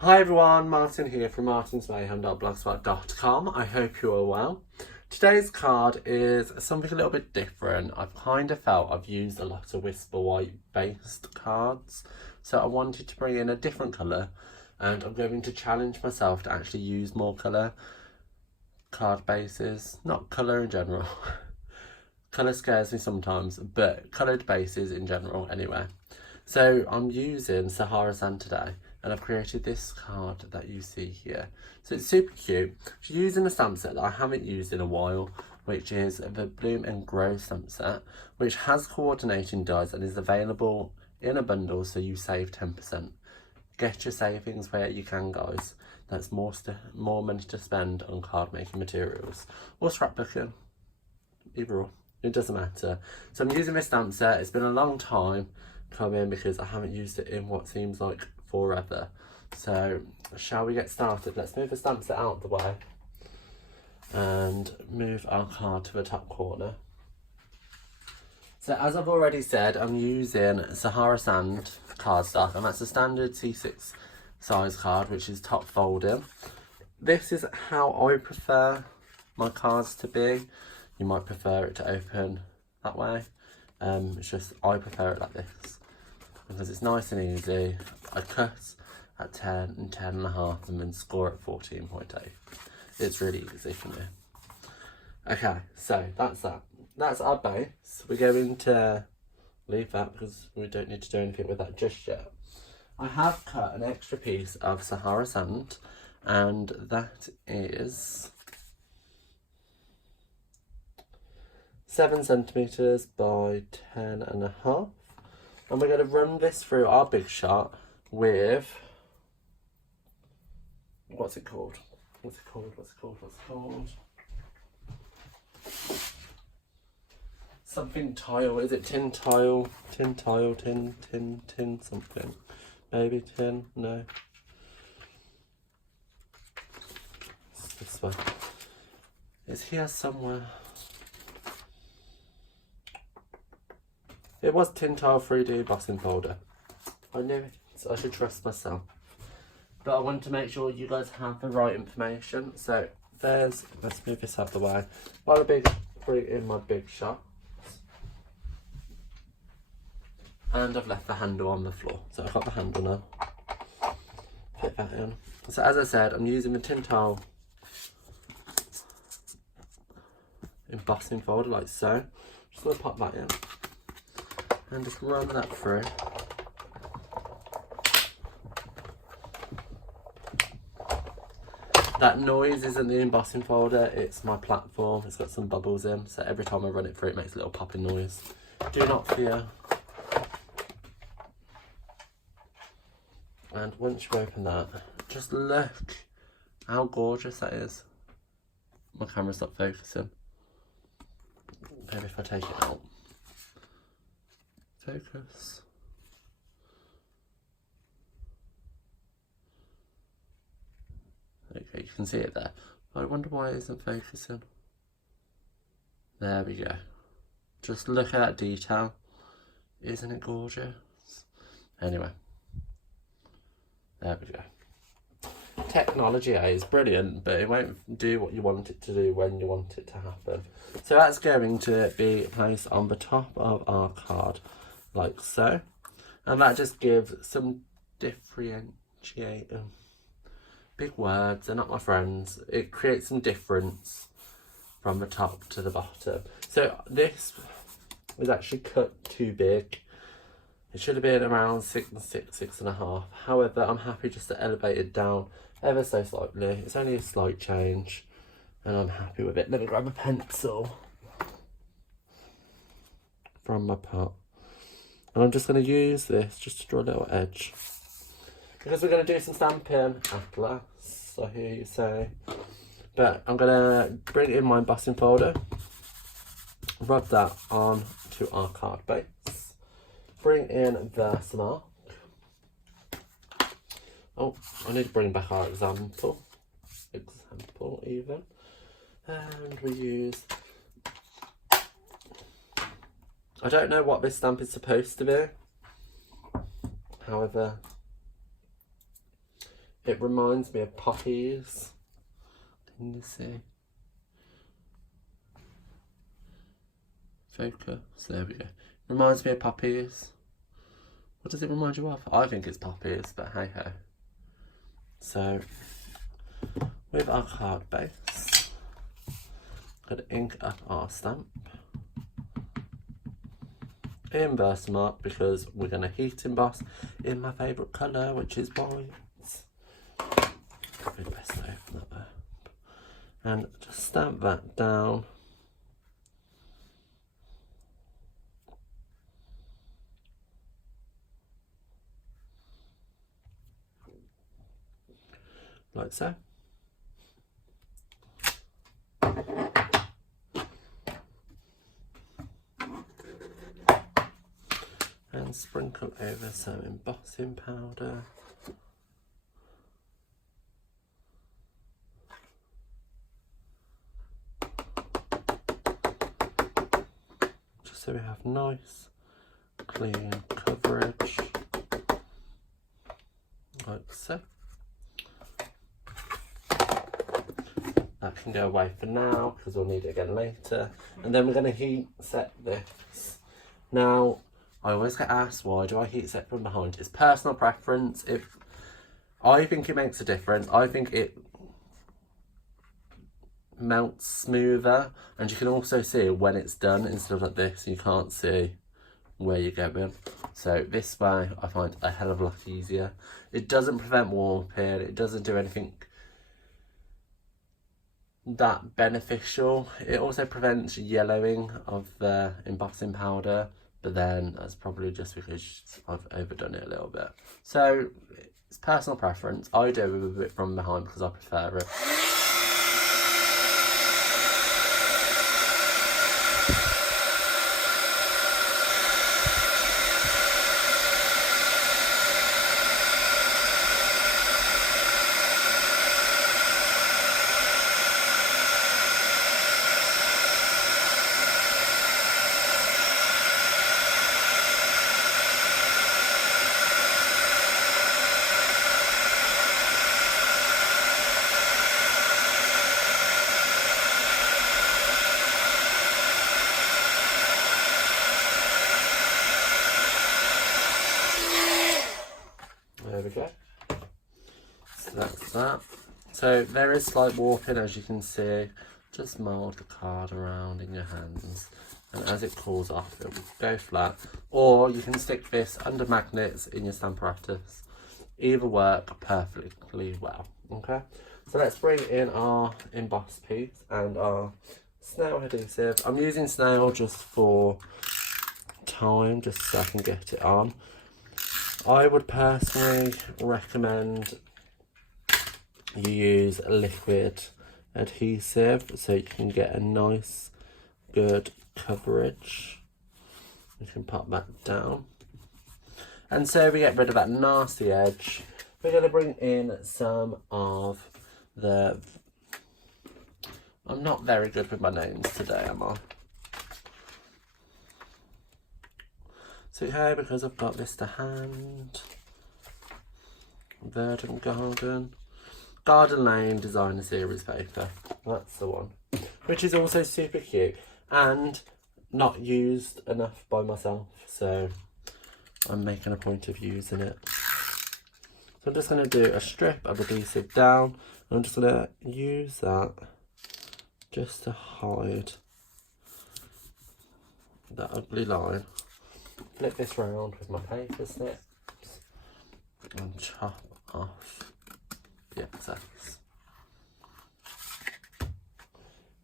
Hi everyone, Martin here from martinsmayhem.blogspot.com. I hope you are well. Today's card is something a little bit different. I've kind of felt I've used a lot of Whisper White based cards, so I wanted to bring in a different colour, and I'm going to challenge myself to actually use more colour card bases, not colour in general. Colour scares me sometimes, but coloured bases in general anyway. So I'm using Sahara Sand today, and I've created this card that you see here. So it's super cute. I'm using a stamp set that I haven't used in a while, which is the Bloom and Grow stamp set, which has coordinating dies and is available in a bundle, so you save 10%. Get your savings where you can, guys. That's more money to spend on card making materials or scrapbooking, either or. It doesn't matter. So I'm using this stamp set. It's been a long time coming because I haven't used it in what seems like forever. So shall we get started? Let's move the stamp set out of the way and move our card to the top corner. So as I've already said, I'm using Sahara Sand cardstock, and that's a standard C6 size card, which is top folding. This is how I prefer my cards to be. You might prefer it to open that way. It's just I prefer it like this because it's nice and easy. I cut at 10 and 10.5 and then score at 14.8. It's really easy for me. Okay, so that's that. That's our base. We're going to leave that because we don't need to do anything with that just yet. I have cut an extra piece of Sahara Sand, and that is 7 centimeters by 10.5, and we're going to run this through our big shot with what's it called? Something tile. Is it tin tile? Tin tile, tin something. Baby tin? No. It's this one. It's here somewhere. It was Tin Tile 3D embossing folder. I knew it, so I should trust myself. But I want to make sure you guys have the right information. So let's move this out of the way. While I bring in my big shot. And I've left the handle on the floor. So I've got the handle now. Fit that in. So as I said, I'm using the Tin Tile embossing folder like so. Just going to pop that in and just run that through. That noise isn't the embossing folder, it's my platform. It's got some bubbles in, so every time I run it through it makes a little popping noise. Do not fear. And once you open that, just look how gorgeous that is. My camera's not focusing. Maybe if I take it out. Focus. Okay, you can see it there. I wonder why it isn't focusing. There we go. Just look at that detail. Isn't it gorgeous? Anyway. There we go. Technology is brilliant, but it won't do what you want it to do when you want it to happen. So that's going to be placed on the top of our card, like so. And that just gives some differentiating. Big words, they're not my friends. It creates some difference from the top to the bottom. So this was actually cut too big. It should have been around 6.5. However, I'm happy just to elevate it down ever so slightly. It's only a slight change and I'm happy with it. Let me grab a pencil from my pot. And I'm just going to use this just to draw a little edge. Because we're going to do some stamping atlas, I hear you say. But I'm going to bring in my embossing folder, rub that on to our card base. Bring in the mark. Oh, I need to bring back our example even. And we use, I don't know what this stamp is supposed to be. However, It reminds me of poppies. Can you see? Focus. There we go. Reminds me of poppies. What does it remind you of? I think it's poppies, but hey ho. So, with our card base, I'm going to ink up our stamp. Emboss mark because we're going to heat emboss in my favourite colour, which is white. Probably the best way to open that up. And just stamp that down. Like so. And sprinkle over some embossing powder. Just so we have nice, clean coverage. Like so. That can go away for now because we'll need it again later. And then we're going to heat set this. Now, I always get asked, why do I heat set from behind? It's personal preference. I think it makes a difference. I think it melts smoother, and you can also see when it's done instead of like this, you can't see where you're going. So this way I find a hell of a lot easier. It doesn't prevent warping, it doesn't do anything that beneficial. It also prevents yellowing of the embossing powder, but then that's probably just because I've overdone it a little bit. So it's personal preference. I do a bit from behind because I prefer it. There we go. So that's that. So there is slight warping, as you can see. Just mould the card around in your hands, and as it cools off it will go flat, or you can stick this under magnets in your Stamparatus. Either work perfectly well. Okay, so let's bring in our emboss piece and our snail adhesive. I'm using snail just for time, just so I can get it on. I would personally recommend you use liquid adhesive so you can get a nice good coverage. You can pop that down, and so we get rid of that nasty edge. We're going to bring in some of the, I'm not very good with my names today, am I? So here, because I've got this to hand, Verdant Garden Lane Designer Series paper, that's the one, which is also super cute and not used enough by myself, so I'm making a point of using it. So I'm just going to do a strip of adhesive down, and I'm just going to use that just to hide that ugly line. Flip this round with my paper snips and chop off the excess.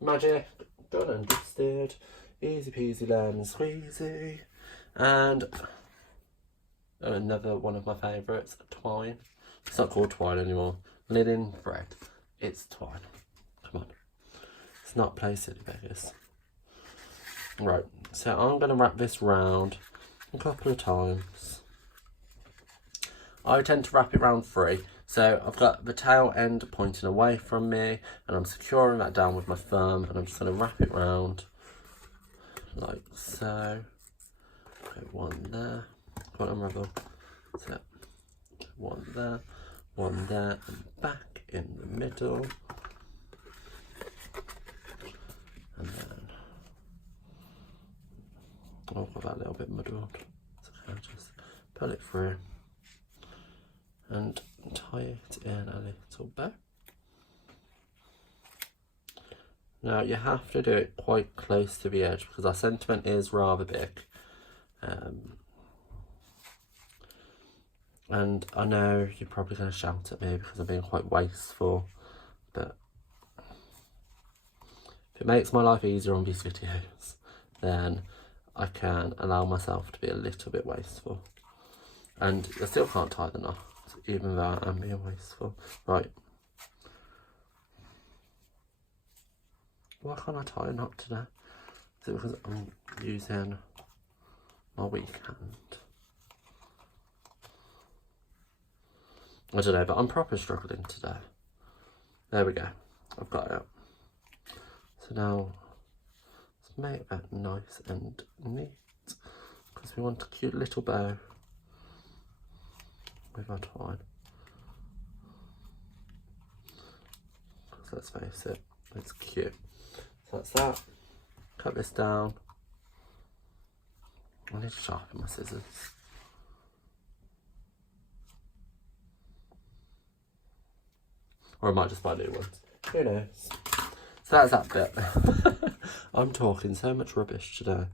Magic, done and dusted, easy peasy lemon squeezy. And another one of my favourites, twine. It's not called twine anymore, linen thread. It's twine. Come on, it's not play silly beggars. Right, so I'm going to wrap this round a couple of times. I tend to wrap it round 3, so I've got the tail end pointing away from me, and I'm securing that down with my thumb, and I'm just going to wrap it round like so. Put one there, got unravel, so one there, one there and back in the middle. And then, oh, I've got that little bit muddled. So I'll just pull it through and tie it in a little bow. Now you have to do it quite close to the edge because our sentiment is rather big. And I know you're probably going to shout at me because I'm being quite wasteful, but if it makes my life easier on these videos, then I can allow myself to be a little bit wasteful. And I still can't tie the knot, even though I'm being wasteful. Right. Why can't I tie a knot today? Is it because I'm using my weak hand? I don't know, but I'm proper struggling today. There we go. I've got it. So now, let's make that nice and neat. Because we want a cute little bow with our twine. Because let's face it, it's cute. So that's that. Cut this down. I need to sharpen my scissors. Or I might just buy new ones. Who knows? So that's that bit. I'm talking so much rubbish today.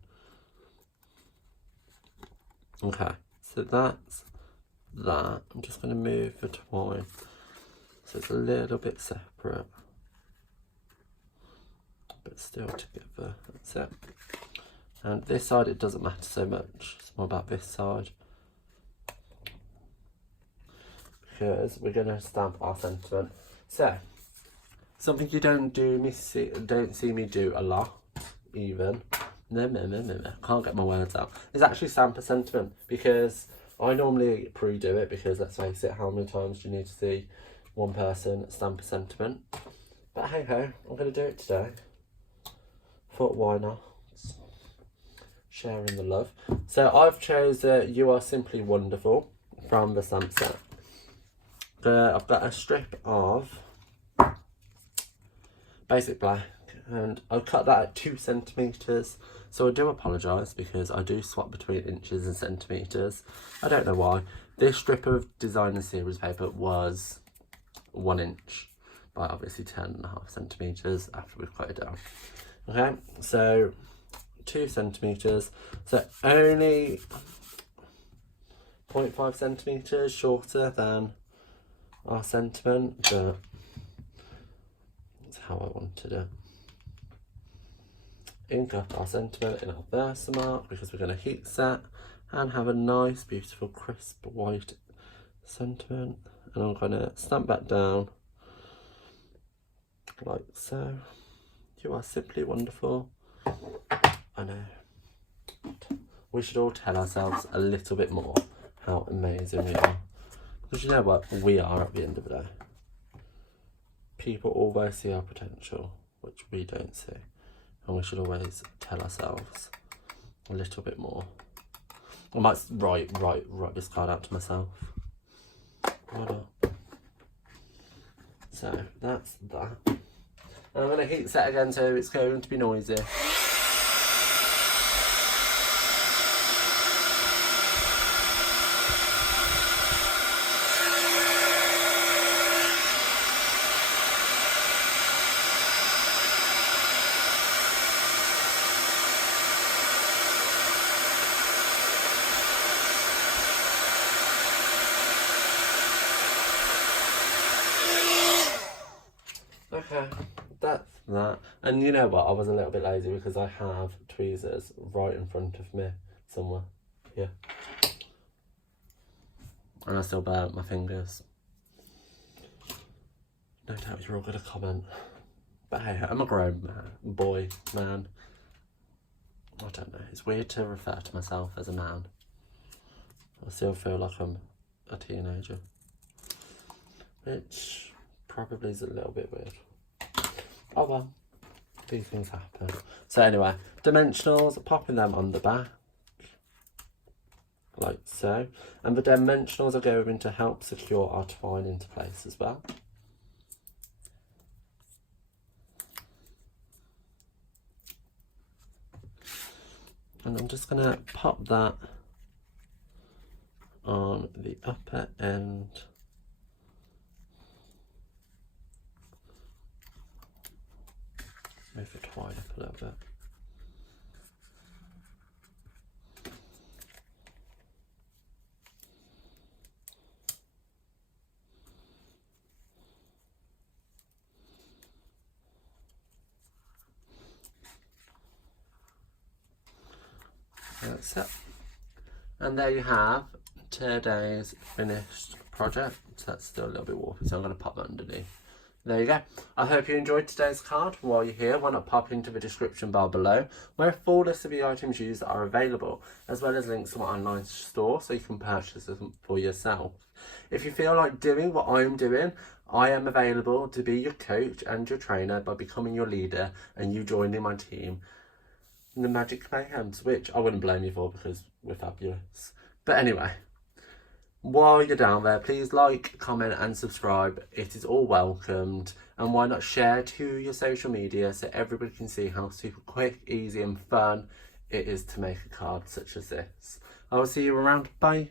Okay, so that's that. I'm just going to move the twine so it's a little bit separate, but still together. That's it. And this side, it doesn't matter so much. It's more about this side. Because we're going to stamp our sentiment. So, something you don't see me do a lot, even. Can't get my words out. Is actually stamp a sentiment, because I normally pre-do it, because let's face it, how many times do you need to see one person stamp a sentiment? But hey ho, I'm going to do it today. Thought why not? Sharing the love. So I've chosen You Are Simply Wonderful from the stamp set. I've got a strip of basic black and I'll cut that at 2 centimetres. So I do apologise because I do swap between inches and centimetres. I don't know why. This strip of designer series paper was 1 inch by obviously 10.5 centimetres after we've cut it down. Okay, so 2 centimetres. So only 0.5 centimetres shorter than our sentiment, but that's how I wanted it. Ink up our sentiment in our Versamark because we're going to heat set and have a nice, beautiful, crisp white sentiment. And I'm going to stamp that down like so. You are simply wonderful. I know. We should all tell ourselves a little bit more how amazing we are. Because you know what? We are at the end of the day. People always see our potential, which we don't see. And we should always tell ourselves a little bit more. I might write this card out to myself. Why not? So that's that. And I'm going to heat set again, so it's going to be noisy. Okay, that's that. And you know what? I was a little bit lazy because I have tweezers right in front of me somewhere. Yeah. And I still burnt my fingers. No doubt you're all going to comment. But hey, I'm a grown man. I don't know. It's weird to refer to myself as a man. I still feel like I'm a teenager. Which probably is a little bit weird. Oh well, these things happen. So anyway, dimensionals, popping them on the back. like so. And the dimensionals are going to help secure our twine into place as well. And I'm just going to pop that on the upper end. Move the twine up a little bit. That's it. And there you have today's finished project. So that's still a little bit warpy, so I'm going to pop that underneath. There you go. I hope you enjoyed today's card. While you're here, why not pop into the description bar below, where a full list of the items used are available, as well as links to my online store so you can purchase them for yourself. If you feel like doing what I'm doing, I am available to be your coach and your trainer by becoming your leader and you joining my team in the Magic Mayhems, which I wouldn't blame you for because we're fabulous. But anyway, while you're down there, please like, comment and subscribe. It is all welcomed. And why not share to your social media so everybody can see how super quick, easy and fun it is to make a card such as this. I will see you around. Bye.